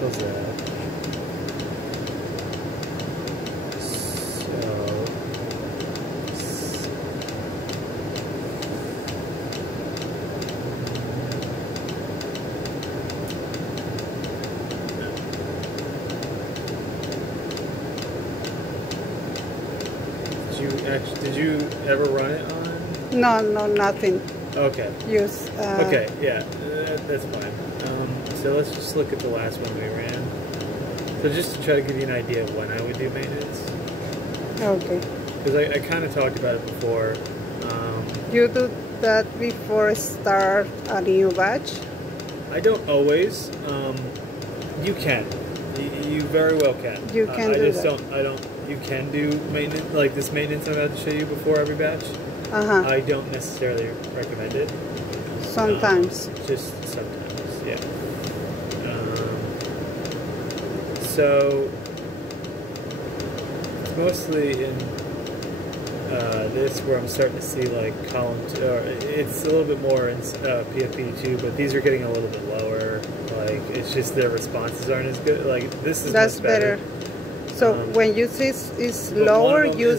close that. Did you ever run it on? No, nothing. Okay. Use. Okay, yeah, that's fine. So let's just look at the last one we ran. So just to try to give you an idea of when I would do maintenance. Okay. Because I kind of talked about it before. You do that before start a new batch? I don't always. You can. You very well can. You can do that. I don't. You can do maintenance, like this maintenance I'm about to show you before every batch. I don't necessarily recommend it. Sometimes. Just sometimes, yeah. So it's mostly in this where I'm starting to see like column 2, or it's a little bit more in PFP2, but these are getting a little bit lower. Like it's just their responses aren't as good. Like this is That's much better. So when you see it's lower, you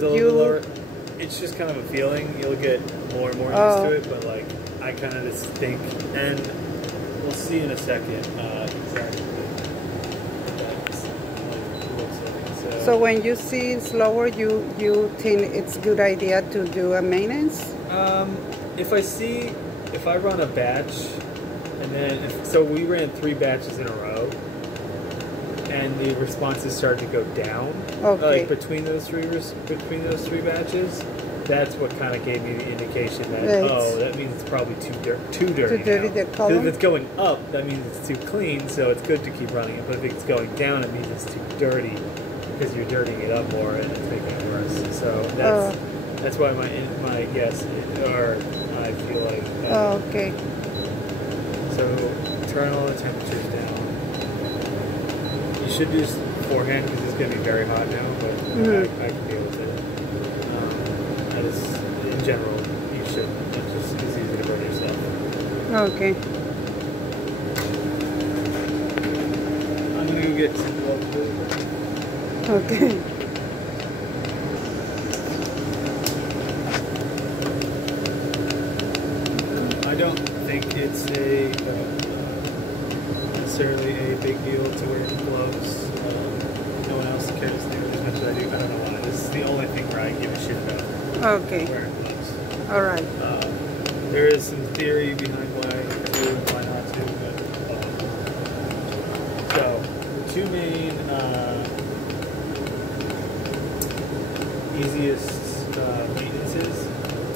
it's just kind of a feeling. You'll get more and more used to it, but like I kind of just think, and we'll see in a second exactly what that looks like. So when you see it's lower, you think it's a good idea to do a maintenance? If I run a batch, and then so we ran 3 batches in a row. And the responses start to go down, like between those three batches. That's what kind of gave me the indication that that means it's probably too dirty. Too dirty the column. If it's going up, that means it's too clean. So it's good to keep running it. But if it's going down, it means it's too dirty because you're dirtying it up more and it's making it worse. So that's why my guess, or I feel like. Okay. So turn all the temperatures down. You should do this beforehand because it's going to be very hot now, but I can deal with it. In general, you should. It's easy to burn yourself. Okay. I'm going to go get some water. Okay. I don't think it's necessarily a big deal to wear gloves. No one else cares to do it as much as I do. I don't know why. This is the only thing where I give a shit about wearing gloves. All right. There is some theory behind why to do and why not to. But, so the 2 main easiest maintenances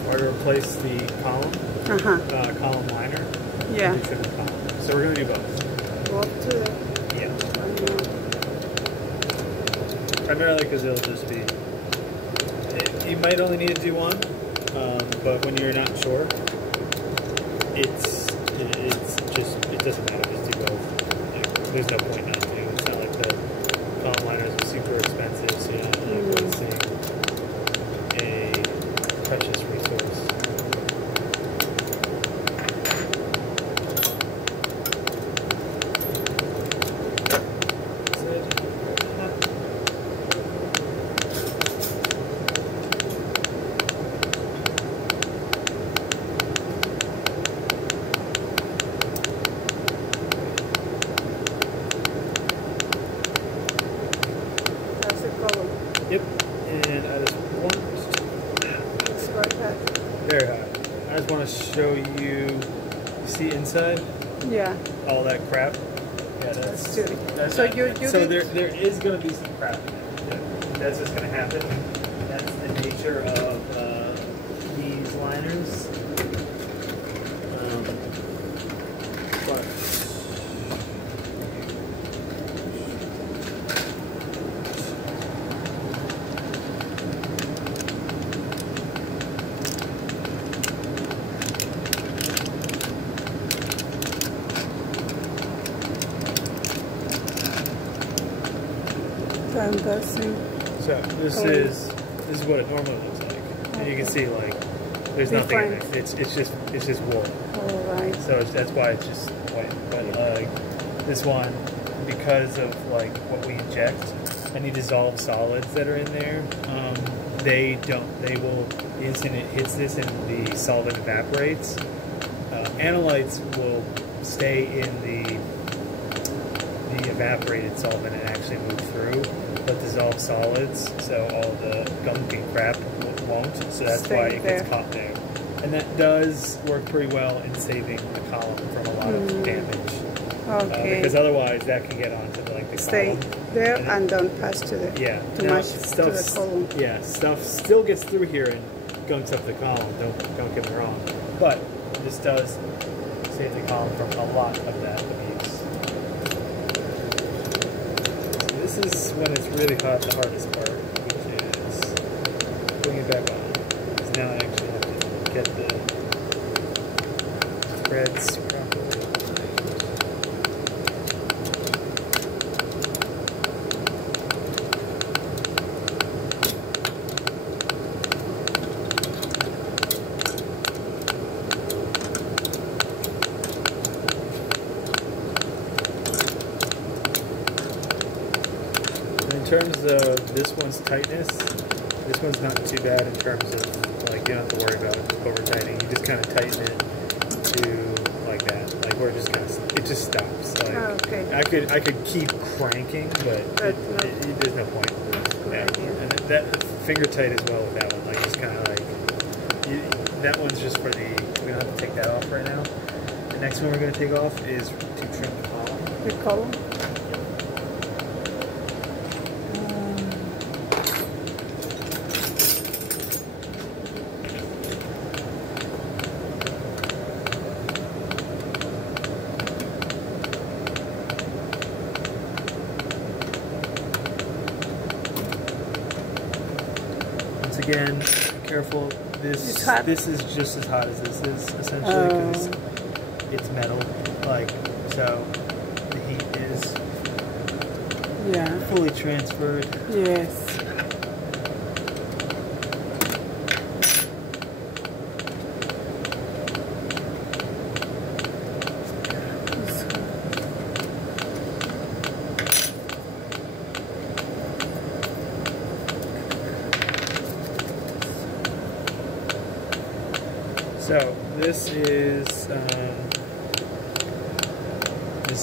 are to replace the column liner. Yeah. And trim the column. So we're going to do both. Yeah. Primarily because it'll just be. You might only need to do one, but when you're not sure, it doesn't matter. Just do both. Like, there's no point not to. It's not like the column liners are super expensive, so you're not like wasting a precious resource. Yep, and I just want very hot. I just want to show you see inside? Yeah. All that crap. Yeah, that's so there is going to be some crap in it. That's what's going to happen. That's the nature of these liners. But so this is what it normally looks like, and you can see like there's nothing in it. It's just wool. All right. So that's why it's just white. But this one because of like what we inject, any dissolved solids that are in there, they will, the instant it hits this and the solvent evaporates, analytes will stay in the evaporated solvent and actually move through, but dissolved solids, so all the gunk and crap won't, so that's why it gets caught there. And that does work pretty well in saving the column from a lot of damage. Okay. Because otherwise that can get onto the column. Stay there and don't pass to the too much to the column. Yeah, stuff still gets through here and gunks up the column. Don't get me wrong, but this does save the column from a lot of that abuse. So this is when it's really hot, the hardest part, which is putting it back on. Because now I actually have to get the threads properly. In terms of this one's tightness, this one's not too bad in terms of, like, you don't have to worry about over tightening. You just kind of tighten it to like that, like where it just kind of, it just stops. Like, okay. I could keep cranking, but there's no point. Yeah. And that finger tight as well with that one. Like, just kind of like that one's just for the. We're gonna have to take that off right now. The next one we're gonna take off is to trim the column. The column. Again, be careful. This is just as hot as this is, essentially, because it's metal. Like, so the heat is fully transferred. Yes. So this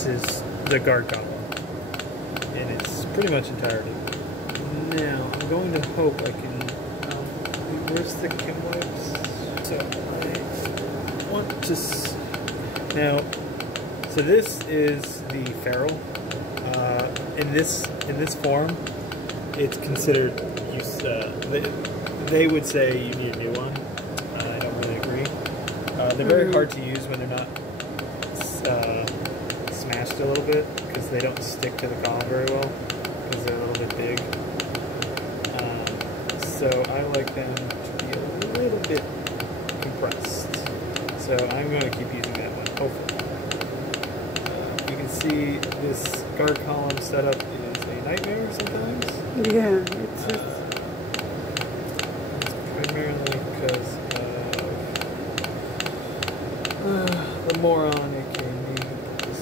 is the guard column in its pretty much entirety. Now I'm going to hope I can. Where's the Kim wipes? So I want to now. So this is the ferrule. In this form, it's considered use. They would say you need a new one. They're very hard to use when they're not smashed a little bit, because they don't stick to the column very well, because they're a little bit big. So I like them to be a little bit compressed. So I'm going to keep using that one, hopefully. You can see this guard column setup is a nightmare sometimes. Yeah, it's primarily because the moron, aka me, put this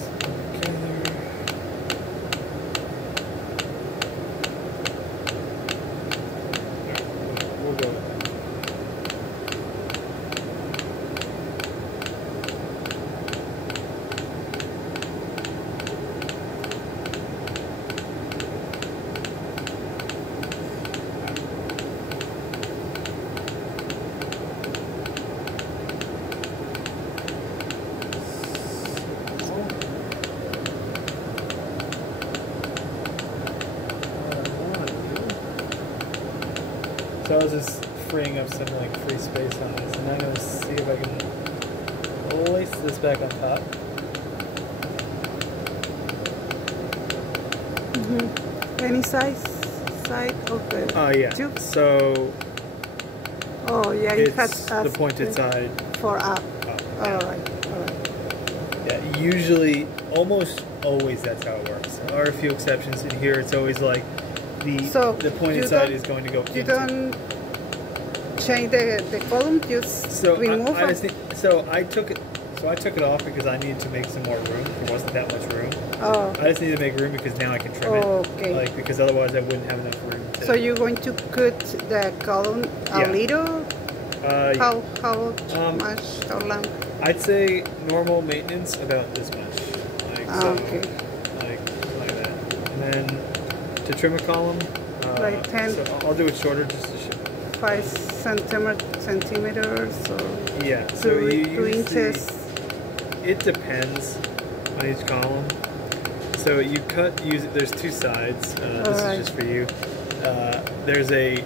together. We'll go. So I was just freeing up some like free space on this, and I'm going to see if I can lace this back on top. Any side of the Yeah. tube? So oh yeah, you it's cut the pointed side for up. Yeah. All right. Yeah, usually, almost always that's how it works. There are a few exceptions in here. It's always like the pointed side is going to go into. You don't change the column, just remove it? So I took it. So I took it off because I needed to make some more room. There wasn't that much room. Oh. I just need to make room because now I can trim it. Okay. Like, because otherwise I wouldn't have enough room. So you're going to cut the column a little? How much? How long? I'd say normal maintenance about this much. Like, so, okay. Like that. And then to trim a column, like 10. So I'll do it shorter just to show. 5 centimeters or yeah. So 2 inches. It depends on each column. So you cut. There's 2 sides. This is just for you. There's a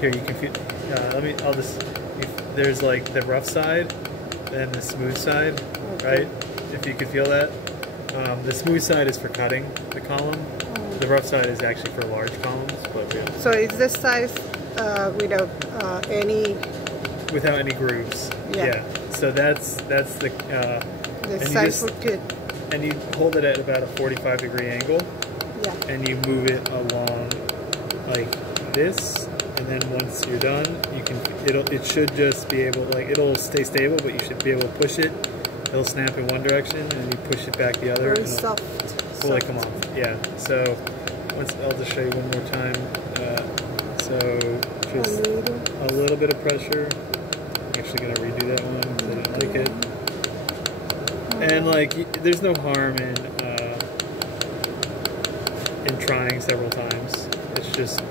here you can feel. There's like the rough side and the smooth side, right? If you could feel that. The smooth side is for cutting the column. The rough side is actually for large columns, but yeah. So is this size without any grooves? Yeah. So that's the size for cut. And you hold it at about a 45-degree angle. Yeah. And you move it along like this. And then once you're done, it should just be able, like, it'll stay stable, but you should be able to push it. It'll snap in one direction, and you push it back the other. Very soft. Fully come off. Yeah. So I'll just show you one more time. So just a little bit of pressure. I'm actually gonna redo that one because I didn't like it. And like, there's no harm in trying several times. It's just.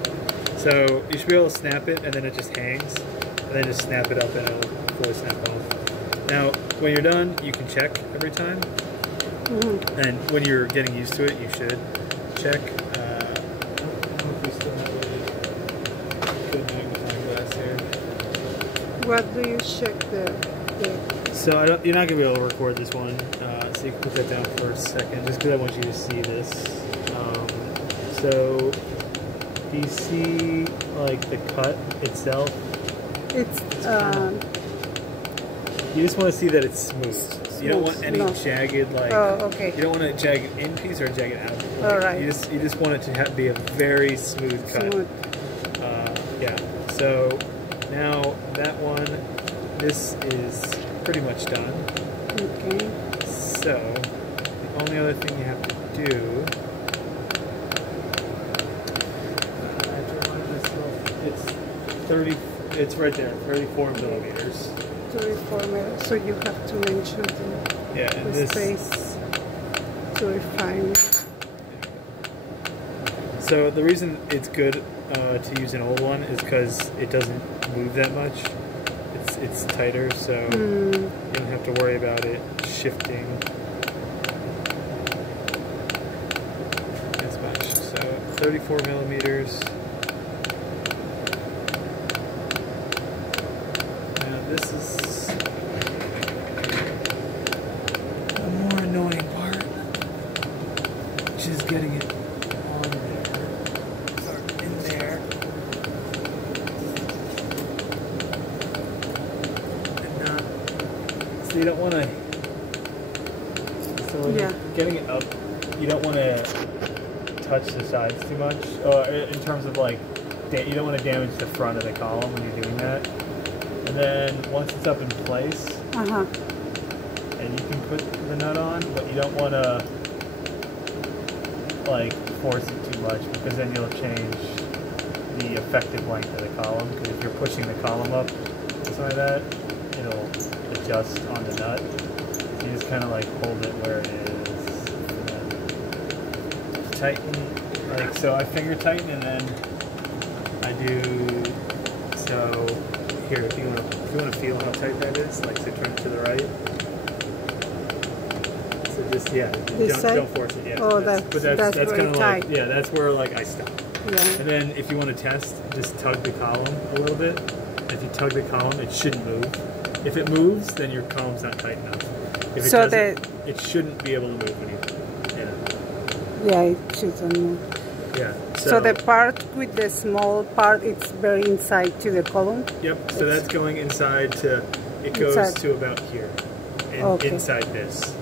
So you should be able to snap it, and then it just hangs, and then just snap it up, and it'll fully snap off. Now, when you're done, you can check every time, and when you're getting used to it, you should check. I don't know if we still have a good magnifying glass here. What do you check there? So you're not gonna be able to record this one, so you can put that down for a second, just because I want you to see this. So. Do you see, like, the cut itself? It's, you just want to see that it's smooth. You don't want any jagged, like... Oh, okay. You don't want a jagged in piece or a jagged out. Like, all right. You just want it to be a very smooth cut. Smooth. Yeah. So, now, that one, this is pretty much done. Okay. So, the only other thing you have to do... It's right there, 34 millimeters. 34 millimeters. So you have to mention the space to refine. So the reason it's good to use an old one is because it doesn't move that much. It's tighter, so you don't have to worry about it shifting as much. So 34 millimeters. This is the more annoying part, which is getting it on there, or in there, and not, so you don't want to, so when you're getting it up, you don't want to touch the sides too much, in terms of like, you don't want to damage the front of the column when you're doing that. And then once it's up in place, and you can put the nut on, but you don't want to like force it too much because then you'll change the effective length of the column. Because if you're pushing the column up, something like that, it'll adjust on the nut. So you just kind of like hold it where it is, and then tighten. Like so, I finger tighten, and then I do so. Here, if you want to feel how tight that is, like so turn to the right. So just don't force it. Yeah. Oh, that's kind of tight. like that's where like I stop. Yeah. And then if you want to test, just tug the column a little bit. If you tug the column, it shouldn't move. If it moves, then your column's not tight enough. If it doesn't, it shouldn't be able to move when you. Yeah, it shouldn't move. Yeah. So the part with the small part, it's very inside to the column? Yep, so that's going inside to, it goes to about here, and inside this.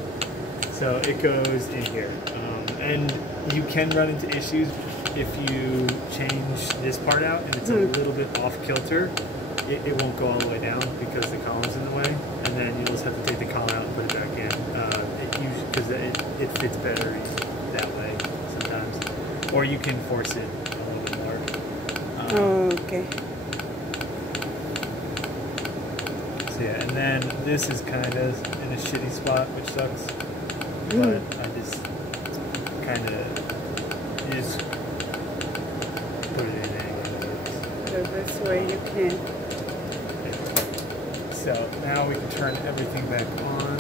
So it goes in here. And you can run into issues if you change this part out and it's a little bit off kilter. It won't go all the way down because the column's in the way. And then you'll just have to take the column out and put it back in. Because it fits better that way sometimes. Or you can force it a little bit more. Okay. So yeah, and then this is kind of in a shitty spot, which sucks. But I just kind of just put it in anyway. The best way you can. So now we can turn everything back on.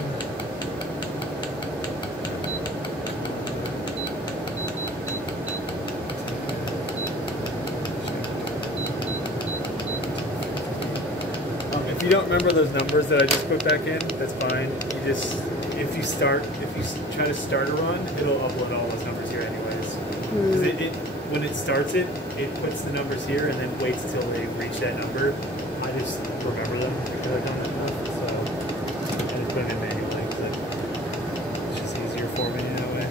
If you don't remember those numbers that I just put back in, that's fine. You just, if you try to start a run, it'll upload all those numbers here anyways. Because when it starts it puts the numbers here and then waits till they reach that number. I just remember them because I've done it enough, so I just put them in manually because it's just easier for me that way.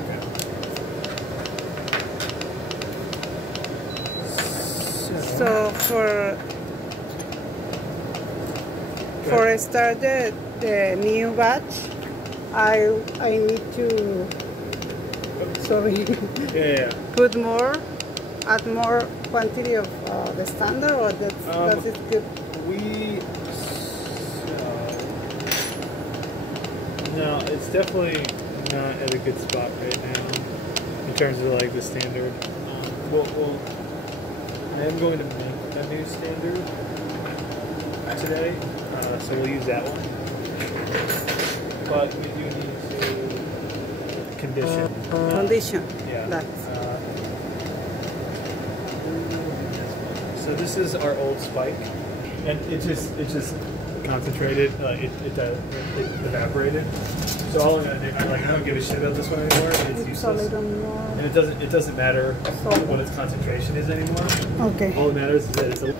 Okay. So for start the new batch, I need to put more, add more quantity of the standard, or that is good. No, it's definitely not at a good spot right now in terms of like the standard. I am going to make a new standard today, so we'll use that one. But we do need to condition. Condition. Yeah. So this is our old spike, and it just concentrated. It evaporated. So all I'm gonna do, I don't give a shit about this one anymore. It's useless, and it doesn't matter what its concentration is anymore. Okay. All that matters is that it's a